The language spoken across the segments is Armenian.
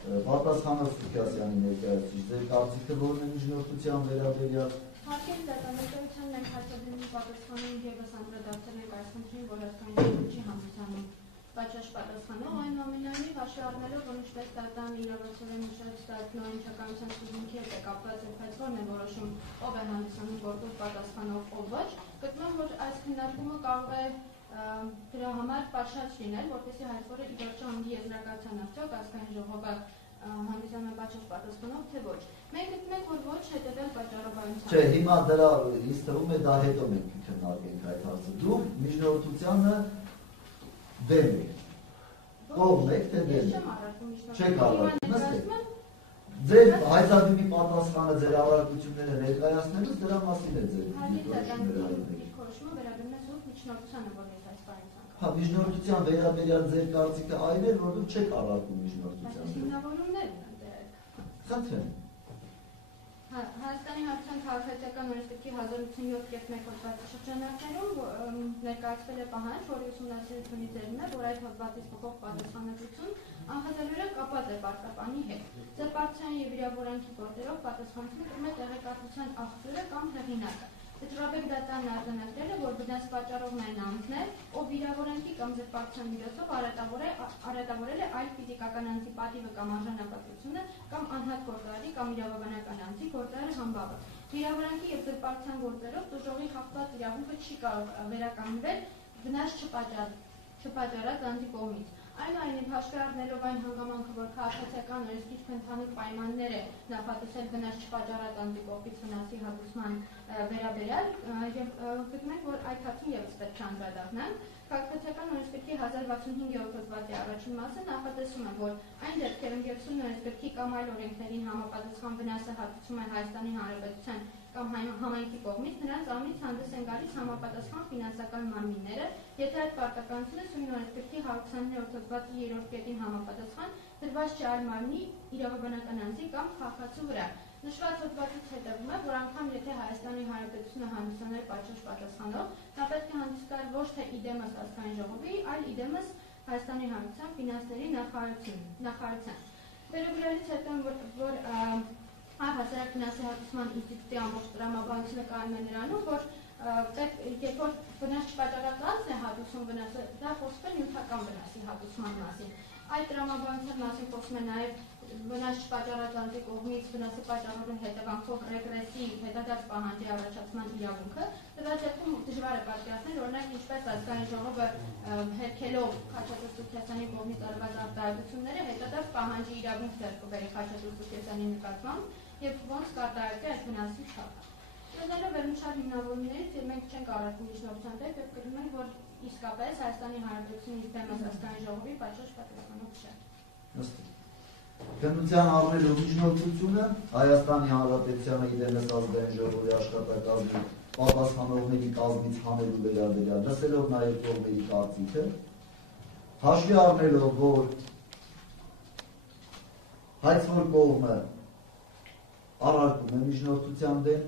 պատասխանող Սուքիասյանի ներկայացուցիչ, ձեր կարծիքը որն է միջնորդության վերաբերյալ։ Հարկեն դատանեկարության մենք հաշվետվի պատասխանում ևս անդրադարձել ենք այս խնդրին, որ ասկային չի համեցանում պատշաճ պատասխանող, այնուամենայնիվ հաշվի առնելով, որ ինչպես դատան իրավացիորեն նշեց նորընչականության սկզբունքի հետ է կապված եւ բայց որն է որոշում ով է հանդիսանում գործող պատասխանող, ով ոչ, գտնում որ այս քննարկումը կարող է դրա համար պատշաճ լինել, որպեսզի հայտնվի ի վերջո հանգի եզրակացության արդյոք ազգային ժողովը հանդիսանում է պատշաճ պատասխանող, թե ոչ։ Մենք գտնում ենք, որ ոչ հետևել պատճառաբանությանը։ Չէ, հիմա դրա ինձ թվում է դա հետո մենք քննարկենք այդ հարցը։ Դուք միջնորդությանը դեմ եք։ Կողմ եք, թե դեմ եք։ Չեք առարկում։ Ձեր հայտարարի պատասխանը ձեր առարկությունները ներկայացնելուց դրա մասին է ձեր դիրքորոշումը վերաբերում է զուտ միջնորդությանը, որ ես այս բանը ցանկանում։ Հա, միջնորդության վերաբերյալ ձեր կարծիքը այն է, որ դուք չեք առարկում միջնորդության։ Հիմնավորումներ ունեն դեր։ Խնդրեմ։ Հայաստանի Հանրապետության քաղաքացիական օրենսգրքի 1087-1 հոդվածի շրջանակներում ներկայացվել է պահանջ, որի ուսումնասիրությունից երևում է, որ այդ հոդվածից փոխող պատասխանատվություն անխուսափելիորեն կապված է պարտապանի հետ։ Զրպարտության եւ վիրավորանքի գործերով պատասխանատվությունը կրում է տեղեկատվության աղբյուրը կամ հեղինակը։ Պետրոբեկ դատանն արձանագրել է, որ վնաս պատճառողն այն անձն է, ով վիրավորանքի կամ զրպարտության միջոցով արատավորել է այլ ֆիզիկական անձի պատիվը կամ արժանապատվությունը կամ անհատ գործարարի կամ իրավաբանական անձի գործարարը համբավը։ Վիրավորանքի եւ զրպարտության գործերով տուժողի խախտված իրավունքը չի կարող վերականգնվել վնաս չպատճառած անձի կողմից։ Այնուամենայնիվ հաշվի առնելով այն հանգամանքը, որ քաղաքացիական օրենսգիրքը ընդհանուր պայմաններ է նախատեսել վնաս չպատճառած անձի կողմից վնասի հատուցման վերաբերյալ եւ գտնում ենք, որ այդ հարցին եւս պետք է անդրադառնանք։ Քաղաքացիական օրենսգրքի 1065 հոդվածի առաջին մասը նախատեսում է, որ այն դեպքերում, երբ սույն օրենսգրքի կամ այլ օրենքներին համապատասխան վնասը հատուցում է Հայաստանի Հանրապետության կամ համայնքի կողմից, նրանց անունից հանդես են գալիս համապատասխան ֆինանսական մարմինները, եթե այդ պարտականությունը սույն օրենսգրքի 129 հոդվածի 3-րդ կետին համապատասխան դրված չէ այլ մարմնի իրավաբանական անձի կամ քաղաքացու վրա։ Նշված հոդվածից հետևում է, որ անգամ եթե Հայաստանի Հանրապետությունը հանդիսանում է պատշաճ պատասխանող, նա պետք է հանդիսանար ոչ թե իդեմս ազգային ժողովի, այլ իդեմս Հայաստանի Հանրապետության ֆինանսների նախարարության։ Վերագրալից հետո որ առհասարակ ֆինանսի հատուցման ինստիտուտի ամբողջ տրամաբանությունը կայանում է նրանում, որ երբ որ վնաս չպատճառած անձն է հատուցում վնասը, դա խոսում է նյութական վնասի հատուցման մասին։ Այդ տրամաբանության մասին խոսում է նաև վնաս չպատճառած անձի կողմից վնասի պատճառելու հետևանքով ռեգրեսիվ հետադարձ պահանջի առաջացման իրավունքը։ Դրա դեպքում դժվար է պատկերացնել, օրինակ ինչպես ազգային ժողովը հերքելով Խաչատուր Սուքիասյանի կողմից արված արտահայտությունները հետադարձ պահանջի իրավունք ձեռք բերի Խաչատուր Սուքիասյանի նկատմամբ եւ ոնց կարտահայտի այդ վնասի չափը։ Դրանով վերնշար հիմնավորումներից մենք չենք առարկում միջնորդության դեպք եւ կրում ենք, որ իսկապես Հայաստանի Հանրապետությունից դեմս ազգային ժողովի պատշաճ պատասխանող չէ։ Քննության առնելու միջնորդությունը Հայաստանի Հանրապետությանը իդեմս ազգային ժողովի աշխատակազմի պատասխանողների կազմից հանելու վերաբերյալ լսելով նաև կողմերի կարծիքը, հաշվի առնելով, որ հայցվոր կողմը առարկում է միջնորդության դեմ,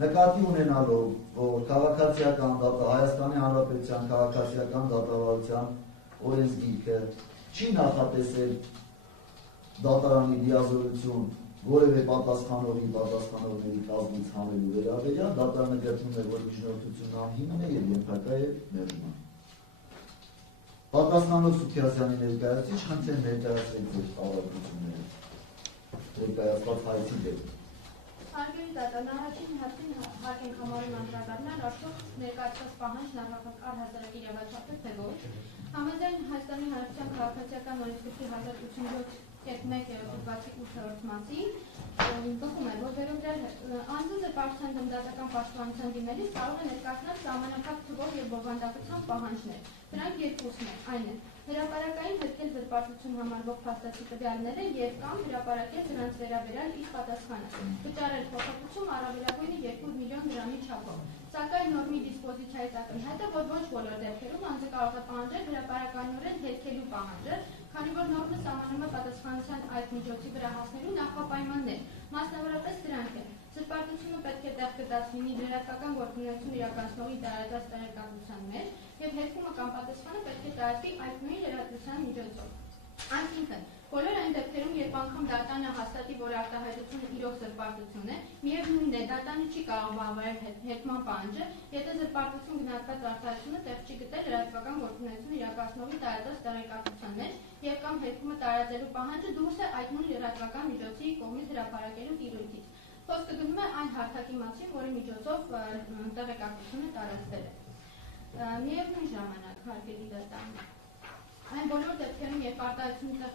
նկատի ունենալով, որ քաղաքացիական Հայաստանի Հանրապետության քաղաքացիական դատավարության օրենսգիրքը չի նախատեսել դատարանի լիազորություն որևէ պատասխանողների կազմից հանելու վերաբերյալ, դատարանը գտնում է, որ միջնորդությունն անհիմն է եւ ենթակա է մերժման։ Պատասխանող Սուքիասյանի ներկայացուցիչ խնդրեմ ներկայացրեք ձեր առարկությունները ներկայացված հայցի դեպքում։ Հարգելի դատան, առաջին հարցին հարկ ենք համարում անդրադառնալ, արդյոք ներկայացված պահանջն առհասարակ իրավաչափ է, թե ոչ։ Համաձայն Հայաստանի Հանրապետության քաղաքացիական օրենսգրքի 1087-1 հոդվածի 8-րդ մասի գտնում է, որ վերագրել անձը զրպարտության կամ դատական պաշտպանության դիմելիս կարող է ներկայացնել սահմանափակ թվով եւ բովանդակության պահանջներ։ Դրանք երկուսն են, այն է հրապարակային հերքել զրպարտություն համարվող փաստացի տվյալները եւ կամ հրապարակել դրանց վերաբերյալ իր պատասխանը։ Վճարել փոխհատուցում առավելագույնը 2 միլիոն դրամի չափով։ Սակայն նորմի դիսպոզիցիայից ակնհայտ է, որ ոչ բոլոր դեպքերում անձը կարող է պահանջել հրապարականորեն հերքելու պահանջը, քանի որ նորմը սահմանում է պատասխանության այդ միջոցի վրա հասնելու նախապայմաններ, մասնավորապես դրանք են. զրպարտությունը պետք է տեղգտած լինի լրատվական գործունեություն իրականացնողի տարածած տեղեկատվության մեջ եւ հերքումը կամ պատասխանը պետք է տարածվի այդ նույն լրատվության միջոցով։ Այսինքն, բոլոր այն դեպքերում, երբ անգամ դատանը հաստատի, որ արտահայտությունը իրոք զրպարտություն է, միևնույն է, դատանը չի կարող բավարարել հետման պահանջը, եթե զրպարտություն գնահատված արտահայտությունը տեղ չի գտել լրատվական գործունեություն իրականացնողի տարածած տեղեկատվության մեջ, եւ կամ հետումը տարածելու պահանջը դուրս է այդ նույն լրատվական միջոցի կողմից հրապարակելու տիրույթից։ Խոսքը գնում է այն հարթակի մասին, որի միջոցով տեղեկատվությունը տարածվել է։ Միևնույն ժամանակ, հարգելի դատան, այն բոլոր դեպքերում, երբ արտահայտությունը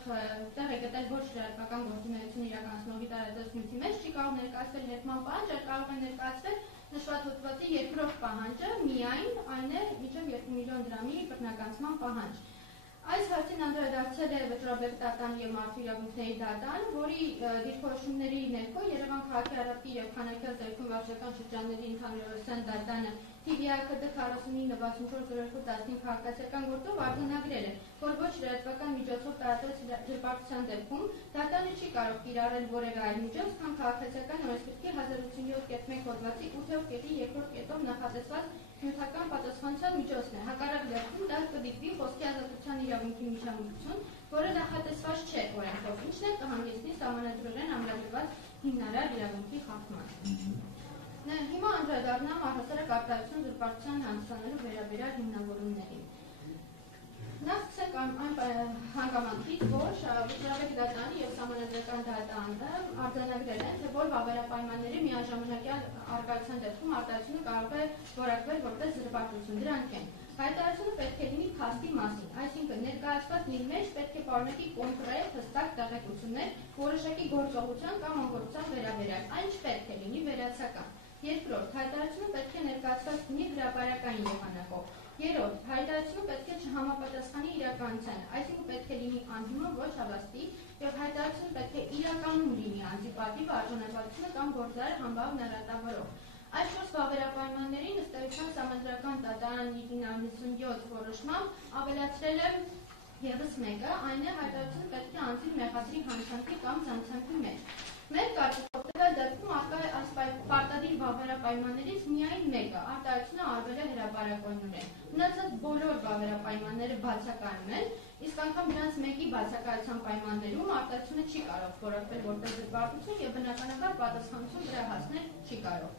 տեղ է գտել ոչ լրատվական գործունեություն իրականացնողի տարածած նյութի մեջ, չի կարող ներկայացվել հետման պահանջ, այլ կարող է ներկայացվել նշված հոդվածի երկրորդ պահանջը, միայն այն է մինչև 2 միլիոն դրամի բռնականացման պահանջ։ Այս հարցին անդրադարձել է Վճռաբեկ դատան եւ Մարդու իրավունքների դատան, որի դիրքորոշումների ներքո Երևան քաղաքի Արաբի եւ Խանաքյալ ձեռքում վարչական շրջանների ընդհանրության դատանը TVAKD 49640215 քաղաքացիական գործով արձանագրել է, որ ոչ լրատվական միջոցով տարածված զրպարտության դեպքում դատանը չի կարող կիրառել որևէ այլ միջոց, քան քաղաքացիական օրենսգրքի 1087.1 հոդվածի 8-րդ կետի 2-րդ կետով նախատեսված նյութական պատասխանատվության միջոցն է։ Հակառակ դեպքում դա կդիտվի խոսքի ազատության իրավունքի միջամտություն, որը նախատեսված չէ օրենքով, ինչն է կհանգեցնի սահմանադրորեն ամրագրված հիմնարար իրավունքի խախտման։ Հիմա անդրադառնամ առհասարակ արտահայտություն զրպարտության հանդիսանալու վերաբերյալ հիմնավորումներին։ Նախ սկսենք այն հանգամանքից, որ Վճռաբեկ դատանի եւ Սահմանադրական դատանը արձանագրել են, թե որ վավերապայմանների միաժամանակյա առկայության դեպքում արտահայտությունը կարող է որակվել որպես զրպարտություն։ Դրանք են. հայտարարությունը պետք է լինի փաստի մասին, այսինքն ներկայացված իր մեջ պետք է պարունակի կոնկրետ հստակ տեղեկություններ որոշակի գործողության կամ անգործության վերաբերյալ, այն չպետք է լինի վերացական։ Երկրորդ, հայտարարությունը պետք է ներկայացված լինի հրապարակային եղանակով։ Երրորդ, հայտարարությունը պետք է չհամապատասխանի իրականությանը, այսինքն պետք է լինի անհիմն, ոչ հավաստի, եւ հայտարարությունը պետք է իրականում լինի անձի պատիվը, արժանապատվությունը կամ գործարը համբավ նկատավորող։ Այս 4 վավերապայմաններին ըստ էության Սահմանադրական դատարան 997 որոշմամբ ավելացրել է եւս մեկը, այն է հայտարարությունը պետք է անձի մեղադրի հանցանքի կամ զանգվածի մեջ։ Մեր կարծիքով տվյալ դեպքում առկա է այս պարտադիր վավերապայմաններից միայն մեկը, արտահայտությունը արվել է հրապարակայնորեն։ Մնացած բոլոր վավերապայմանները բացակայում են, իսկ անգամ դրանց մեկի բացակայության պայմաններում արտահայտությունը չի կարող որակվել որպես զրպարտություն եւ բնականաբար պատասխանատվություն դրա հասնել չի կարող։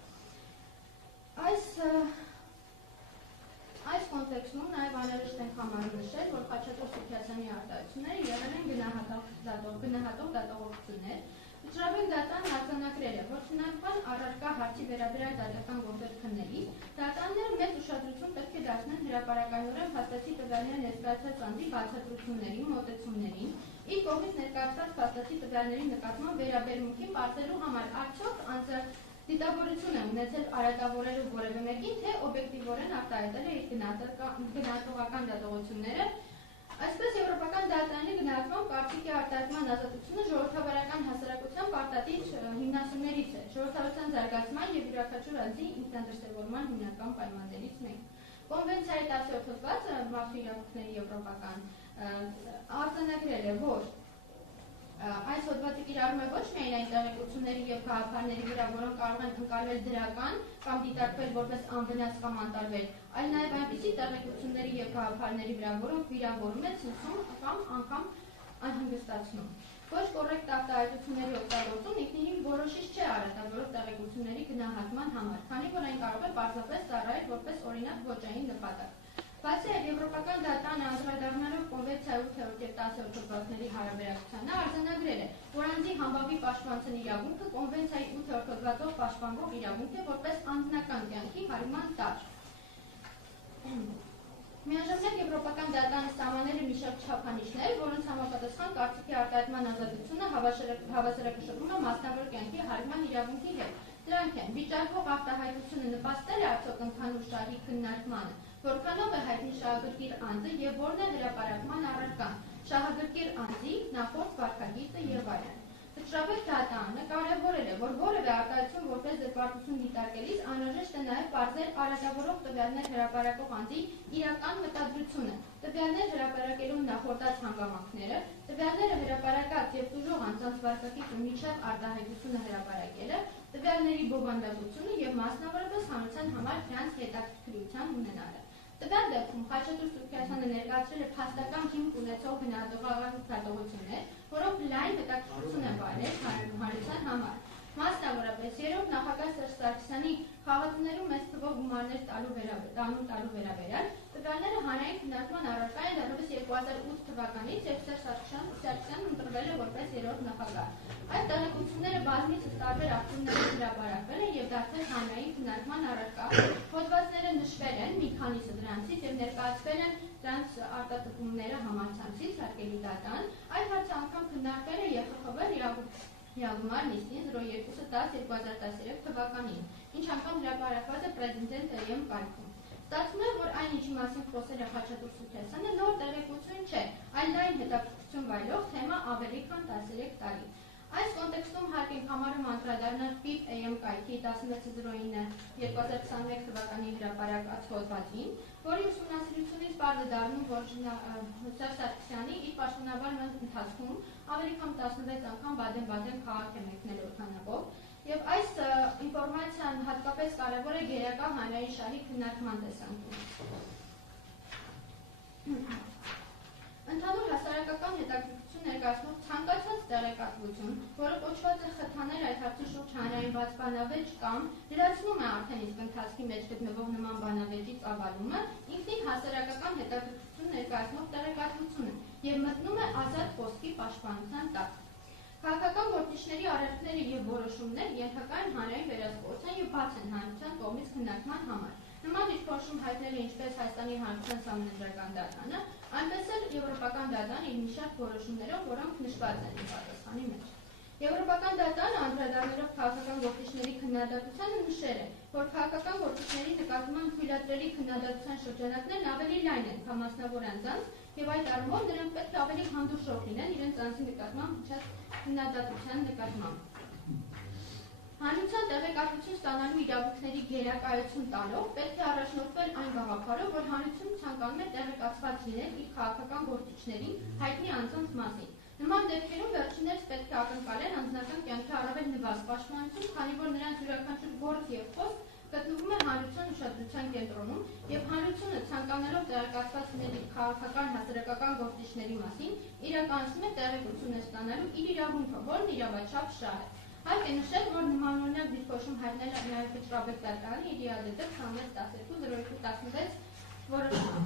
Այս կոնտեքստում նաև անհրաժեշտ ենք համարում նշել, որ Խաչատուր Սուքիասյանի արտահայտությունները եղել են գնահատող դատողություններ։ Վճռաբեկ դատանն արձանագրել է, որ չնայած առարկա հարցի վերաբերյալ դատական գործեր քննելիս, դատանները մեծ ուշադրություն պետք է դարձնեն հրապարակայնորեն փաստացի տվյալները ներկայացված անձի բացատրություններին, մոտեցումներին, իր կողմից ներկայացված փաստացի տվյալների նկատմամբ վերաբերմունքին պարզելու համար արդյոք անձը դիտավորություն է ունեցել արատավորելու որևէ մեկին, թե օբյեկտիվորեն արտահայտել է իր գնահատողական դատողությունները։ Այսպես Եվրոպական դատարանի գնահատմամբ կարծիքի արտահայտման ազատությունը ժողովրդավարական հասարակության պարտադիր հիմնասյուներից է, ժողովրդավարության զարգացման եւ յուրաքանչյուր անձի ինքնադրսևորման հիմնական պայմաններից մեկը։ Կոնվենցիայի 10-րդ հոդվածը Մարդու իրավունքների եվրոպական արձանագրել է, որ այս հոդվածը կիրառում է ոչ միայն այն տեղեկությունների եւ գաղափարների վրա, որոնք կարող են ընկալվել դրական կամ դիտարկվել որպես անվնաս կամ անտարբեր, այլ նաեւ այնպիսի տեղեկությունների եւ գաղափարների վրա, որոնք վիրավորում են, ցնցում կամ անգամ անհանգստացնում։ Ոչ կոռեկտ արտահայտությունների օգտագործումն ինքնին որոշիչ չէ արատավորող տեղեկությունների գնահատման համար, քանի որ այն կարող է պարզապես ծառայել որպես օրինակ ոճային նպատակ։ Բացի այդ, Եվրոպական դատանը անդրադառնալով Կոնվենցիայի 8-րդ եւ 10-րդ հոդվածների հարաբերակցությանը արձանագրել է, որ անձի համբավի պաշտպանության իրավունքը Կոնվենցիայի 8-րդ հոդվածով պաշտպանվող իրավունք է որպես անձնական կյանքի հարմար տարր։ Միաժամանակ Եվրոպական դատանը սահմանել է մի շարք չափանիշներ, որոնց համապատասխան կարծիքի արտահայտման ազատությունը հավասարակշռվում է մասնավոր կյանքի հարմար իրավունքի հետ։ Դրանք են վիճակվող արտահայտությունը նպաստել է արդյոք ընդհանուր շահի քննարկմանը, որքանով է հայտնի շահագրգիռ անձը եւ որն է հրապարակման առարկան, շահագրգիռ անձի նախորդ վարքագիծը եւ այլն։ Վճռաբեկ դատանը կարևորել է, որ որևէ արտահայտություն որպես զրպարտություն դիտարկելիս անհրաժեշտ է նաեւ պարզել արատավորող տվյալներ հրապարակող անձի իրական մտադրությունը, տվյալներ հրապարակելու նախորդած հանգամանքները, տվյալները հրապարակած եւ տուժող անձանց վարքագծի միջև արտահայտությունը հրապարակելը, տվյալների բովանդակությունը եւ մասնավորապես հանրության համար դրանց հետաքրքրության ունենալը։ Տվյալ դեպքում Խաչատուր Սուքիասյանը ներկայացրել է փաստական հիմք ունեցող գնահատողություններ, որոնք լայն հետաքրքրություն են վայելել հանրության համար։ Մասնավորապես, երրորդ նախագահ Սերժ Սարգսյանի խաղատներում մեծ թվով գումարներ տալու վերաբերյալ տվյալները հանրային քննարկման առարկա են դեռևս 2008 թվականից, երբ Սերժ Սարգսյանն ընտրվել է որպես երրորդ նախագահ։ Այդ տեղեկությունները բազմիցս տարբեր ակումբներում հրապարակվել են եւ դարձել հանրային քննարկման առարկա։ Հոդվածները նշվել են մի քանիսը դրանցից եւ ներկայացվել են դրանց արտատպումները համացանցից հարկելի դատան։ Այդ հարցը անգամ քննարկվել է ԵԽԽՎ Իրավունար նիստին 0210-2013 թվականին, ինչ անգամ հրապարակված է Պրեզիդենտ ԵՄ կայքում։ Ստացվում է, որ այն ինչի մասին խոսել է Խաչատուր Սուքիասյանը նոր տեղեկություն չէ, այլ լայն հետաքրքրություն վայելող թեմա ավելի քան 13 տարի։ Այս կոնտեքստում հարկ ենք համարում անդրադառնալ ՊԻՊ ԵՄ կայքի 1609-2021 թվականի հրապարակած հոդվածին, որի ուսումնասիրությունից պարզ է դառնում, որ Սերժ Սարգսյանի իր պաշտոնավար ընթացքում ավելի քան 16 անգամ Բադեն-Բադեն քաղաք է մեկնել օդանավով, եւ այս ինֆորմացիան հատկապես կարևոր է գերակա հանրային շահի քննարկման տեսանկյունից։ Ընդհանուր հասարակական հետաքրքրություն ներկայացնող ցանկացած տեղեկատվություն, որը կոչված է խթանել այդ հարցի շուրջ հանրային բաց բանավեճ կամ լրացնում է արդեն իսկ ընթացքի մեջ գտնվող նման բանավեճի ծավալումը, ինքնին հասարակական հետաքրքրություն ներկայացնող տեղեկատվություն է եւ մտնում է ազատ խոսքի պաշտպանության տակ։ Քաղաքական գործիչների արարքները եւ որոշումներ ենթակա են հանրային վերահսկողության եւ բաց են հանրության կողմից քննարկման համար։ Նման դիրքորոշում հայտնել է ինչպես Հայաստանի Հանրության Սահմանադրական դատարանը, այնպես էլ Եվրոպական դատարանը իր մի շարք որոշումներով, որոնք նշված են պատասխանի մեջ։ Եվրոպական դատարանը անդրադառնալով քաղաքական գործիչների քննադատությանը նշել է, որ քաղաքական գործիչների նկատմամբ թույլատրելի քննադատության շրջանակներն ավելի լայն են, քան մասնավոր անձանց, եւ այդ առումով նրանք պետք է ավելի հանդուրժող լինեն իրենց անձի նկատմամբ հնչած քննադատության նկատմամբ։ Հանրության տեղեկատվություն ստանալու իրավունքների գերակայություն տալով պետք է առաջնորդվել այն գաղափարով, որ հանրությունը ցանկանում է տեղեկացված լինել իր քաղաքական գործիչներին հայտնի անձանց մասին։ Նման դեպքերում վերջիններս պետք է ակնկալեն անձնական կյանքի առավել նվազ պաշտպանություն, քանի որ նրանց յուրաքանչյուր գործ եւ խոսք գտնվում է հանրության ուշադրության կենտրոնում, եւ հանրությունը ցանկանալով տեղեկացված լինել իր քաղաքական հասարակական գործիչների մասին, իրականացնում է տեղեկություն ստանալու իր իրավունքը, որն իրավաչափ շահ է։ Հարկ է նշել, որ նմանօրինակ դիրքորոշում հայտնել է նաև Վիճռաբեկ դատարանը իր իրադարձ 2612-0216 որոշումը։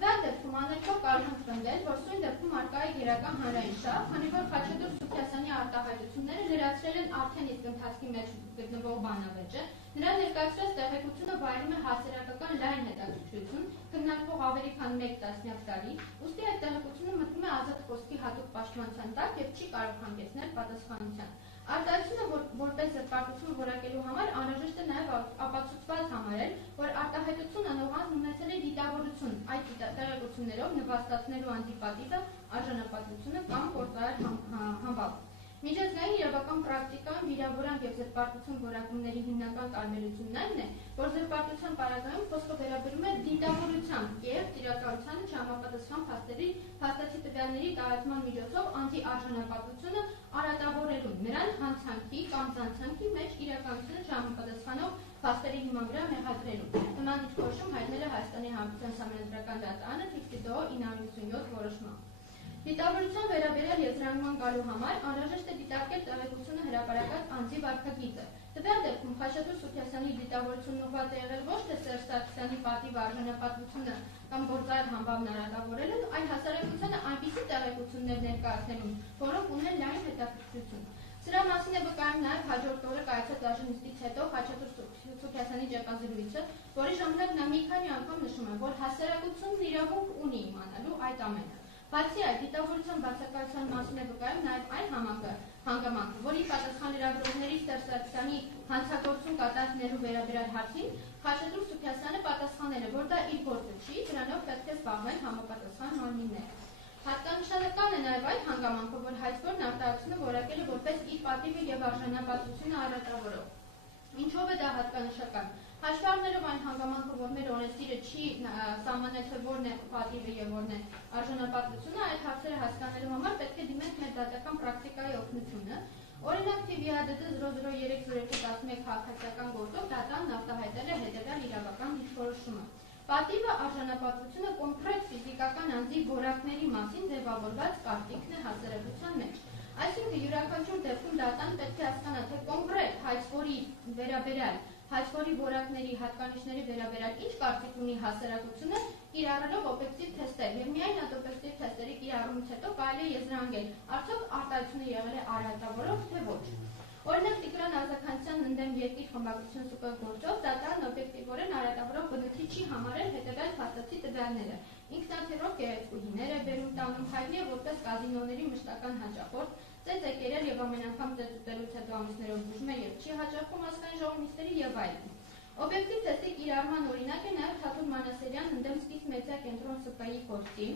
Դա դեպքում աներկով կարող ենք պնդել, որ սույն դեպքում արկա է գերակա հանրային շահ, քանի որ Խաչատուր Սուքիասյանի արտահայտությունները լրացրել են արդեն իսկ ընթացքի մեջ գտնվող բանավեճը, նրա ներկայացրած տեղեկությունը վայելում է հասարակական լայն հետաքրքրություն, քննարկվող ավելի քան 1 տասնյակ տարի, ուստի այդ տեղեկությունը մտնում է ազատ խոսքի հատուկ պաշտպանության տակ եւ չի կարող հանգեցնել պատասխանության։ Արտահայտությունը որպես զրպարտություն որակելու համար անհրաժեշտ է նաև ապացուցված համարել, որ արտահայտություն անող անձն ունեցել է դիտավորություն այդ տեղեկություններով նվաստացնելու անձի պատիվը, արժանապատվությունը կամ գործարար համբավ։ Միջազգային իրավական պրակտիկայում վիրավորանք եւ զրպարտություն որակումների հիմնական տարբերությունն այն է, որ զրպարտության պարագայում խոսքը վերաբերում է դիտավորությամբ եւ տիրակալությանը չհամապատասխան փաստացի տվյալների տարածման միջոցով անձի արժանապատվությունը արատավորելուն, նրան հանցանքի կամ զանցանքի մեջ իրականությունը չհամապատասխանող փաստերի հիման վրա մեղադրելուն։ Նման դիրքորոշում հայտնել է Հայաստանի Հանրության Սահմանադրական դատարանը թիվ 997 որոշմամբ։ Դիտավորության վերաբերյալ եզրահանգման գալու համար անհրաժեշտ է դիտարկել տեղեկությունը հրապարակած անձի վարքագիծը։ Տվյալ դեպքում Խաչատուր Սուքիասյանի դիտավորությունն ուղղված է եղել ոչ թե Սերժ Սարգսյանի պատիվը, արժանապատվությունը կամ գործարար համբավն արատավորելուն, այլ հասարակությանը այնպիսի տեղեկություններ ներկայացնելուն, որոնք ունեն լայն հետաքրքրություն։ Սրա մասին է վկայում նաև հաջորդ օրը կայացած դաշնուստից հետո Խաչատուր Սուքիասյանի ճեպազրույցը, որի ժամանակ նա մի քանի անգամ նշում է, որ հասարակությունն իրավունք ունի իմանալու այդ ամենը։ Բացի այդ, դիտավորության բացակայության մասին է վկայում նաև այն հանգամանքը, որի պատասխան լրագրողների Սերժ Սարգսյանի հանցագործություն կատարելու վերաբերյալ հարցին Խաչատուր Սուքիասյանը պատասխանել է, որ դա իր գործը չի, դրանով պետք է զբաղվեն համապատասխան մարմինները։ Հատկանշական է նաև այդ հանգամանքը, որ հայցվորն արտահայտությունը որակել է որպես իր պատիվը եւ արժանապատվությունը արատավորող։ Ինչով է դա հատկանշական։ Հաշվի առնելով այն հանգամանքը, որ մեր օրենսդիրը չի սահմանել որն է պատիվը եւ որն է արժանապատվությունը, այդ հարցերը հասկանալու համար պետք է դիմենք մեր դատական պրակտիկայի օգնությունը։ Օրինակ TV-ի ԱԴՏ 0030311 քաղաքացիական գործով դատան արտահայտել է հետևյալ իրավական դիրքորոշումը։ Պատիվը արժանապատվությունը կոնկրետ ֆիզիկական անձի որակների մասին ձևավորված կարծիքն է հասարակության մեջ։ Այսինքն յուրաքանչյուր դեպքում դատան պետք է հասկանա, թե կոնկրետ հայցվորի վերաբերյալ հայցվորի որակների հատկանիշների վերաբերյալ ինչ կարծիք ունի հասարակությունը, կիրառելով օբյեկտիվ թեստեր, եւ միայն այդ օբյեկտիվ թեստերի կիրառումից հետո կարելի է եզրահանգել, արդյոք արտահայտությունը եղել է արատավորով, թե ոչ։ Օրինակ Տիգրան Ազաքանցյանն ընդդեմ երկիր խմբակցություն ՍԿ գործով դատարան օբյեկտիվորեն արատավորով բնույթի չի համարել հետևյալ փաստացի տվյալները։ Ինքնաթիռով գեղեցկուհիներ է բերում տանում, հայտնի է որպես կազինոների մշտական հաճախորդ, ծեծ է կերել եւ ամեն անգամ ծեծ ուտելուց հետո ամիսներով բուժում է եւ չի հաճախում ազգային ժողովի նիստերի եւ այլն։ Օբյեկտիվ թեստի կիրառման օրինակ է նաեւ Թաթուլ Մանասերյան ընդդեմ Սկիզբ մեդիա կենտրոն ՍՊ-ի գործի,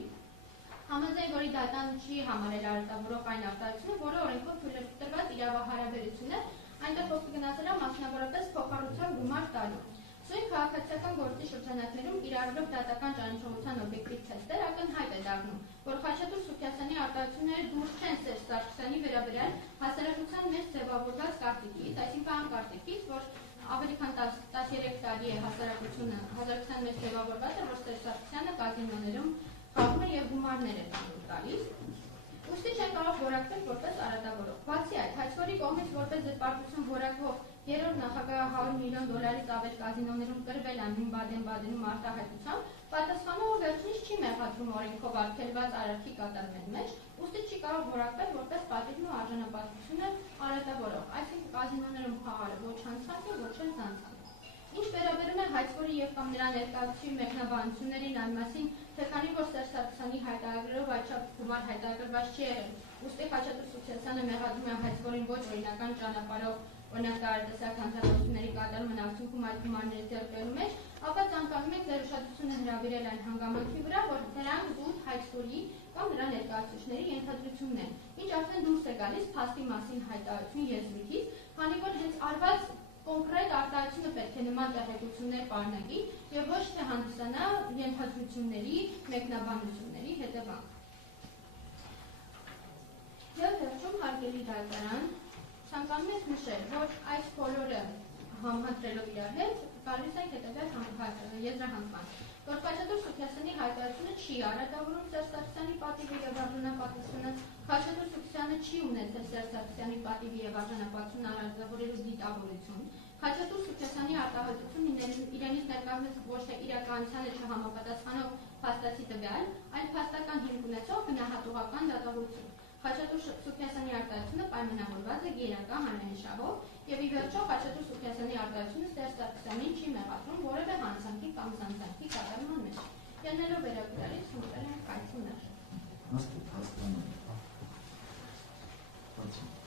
համաձայն որի դատան չի համարել արատավորող այն արտահայտությունը, որը օրենքով թույլ տրված իրավահարաբերություն է, այնտեղ խոսքը գնացել է մասնավորապես փոխառության գումար տալու։ Սույն քաղաքացիական գործի շրջանակներում կիրառվող դատական ճանաչողության օբյեկտիվ թեստեր ակնհայտ է դառնում, որ Խաչատուր Սուքիասյանի արտահայտությունները դուրս չեն Սերժ Սարգսյանի վերաբերյալ հասարակության մեջ ձևավորված կարծիքից, այսինքն այն կարծիքից, որ ավելի քան 13 տարի է հասարակության մեջ ձևավորված է, որ Սերժ Սարգսյանը կազինոներում խաղում է եւ գումարներ է տալիս, ուստի չեն կարող որակվել որպես արատավորող։ Բացի այդ, հայցվորի կողմից որպես զրպարտություն որակվող երրորդ նախագահը $100 միլիոն ավել կազինոներում կրվել անհին Բադեն-Բադենում արտահայտությամբ, պատասխանողը վերջինիս չի մեղադրում օրենքով արգելված արարքի կատարման մեջ, ուստի չի կարող որակվել որպես պատիվն ու արժանապատվությունը արատավորող, այսինքն կազինոներում խաղալը ոչ հանցանք է, ոչ էլ ցանցանք։ Ինչ վերաբերում է հայցվորի եւ կամ նրա ներկայացուցիչի մեկնաբանություններին այն մասին, թե քանի որ Սերժ Սարգսյանի հայտարարներով այդչափ գումար հայտարարված չի եղել, ուստի Խաչատուր Սուքիասյանը մեղադրում է հայցվորին ոչ օրինական ճանապարհով օրինակ տարատեսակ հանձնարարությունների կատարման արդյունքում այդ գումարների ձեռքբերումի մեջ, ապա ցանկանում եք ձեր ուշադրությունը հրավիրել այն հանգամանքի վրա, որ դրանք զուտ հայցվորի կամ նրա ներկայացուցիչների ենթադրությունն են, ինչ արդեն դուրս է գալիս փաստի մասին հայտարարություն եզրույթից, քանի որ հենց արված կոնկրետ արտահայտությունը պետք է նման տեղեկություններ պարունակի եւ ոչ թե հանդիսանա ենթադրությունների, մեկնաբանությունների հետևանք։ Եվ վերջում հարգելի դատարան, ցանկանում եմ նշել, որ այս բոլորը համընտրելով իրար հետ գալիս ենք հետևյալ եզրահանգման, որ Խաչատուր Սուքիասյանի հայտարարությունը չի արատավորում Սերժ Սարգսյանի պատիվը եւ արժանապատվությունը, Խաչատուր Սուքիասյանը չի ունեցել Սերժ Սարգսյանի պատիվի եւ արժանապատվությունը արատավորելու դիտավորություն, Խաչատուր Սուքիասյանի արտահայտությունն իրենից ներկայացնող ոչ թե իրականությանը չհամապատասխանող փաստացի տվյալ, այլ փաստական հիմք ունեցող գնահատողական դատավորություն։ Խաչատուր Սուքիասյանի արտահայտությունը պայմանավորված է գերակա հանրային շահով եւ ի վերջո Խաչատուր Սուքիասյանի արտահայտությունը Սերժ Սարգսյանին չի մեղադրում որևէ հանցանքի կամ զանցանքի կատարման մեջ։ Ելնելով վերաբերյալից խնդրել ենք կայացնել։ Հաստատ հասկանում եմ։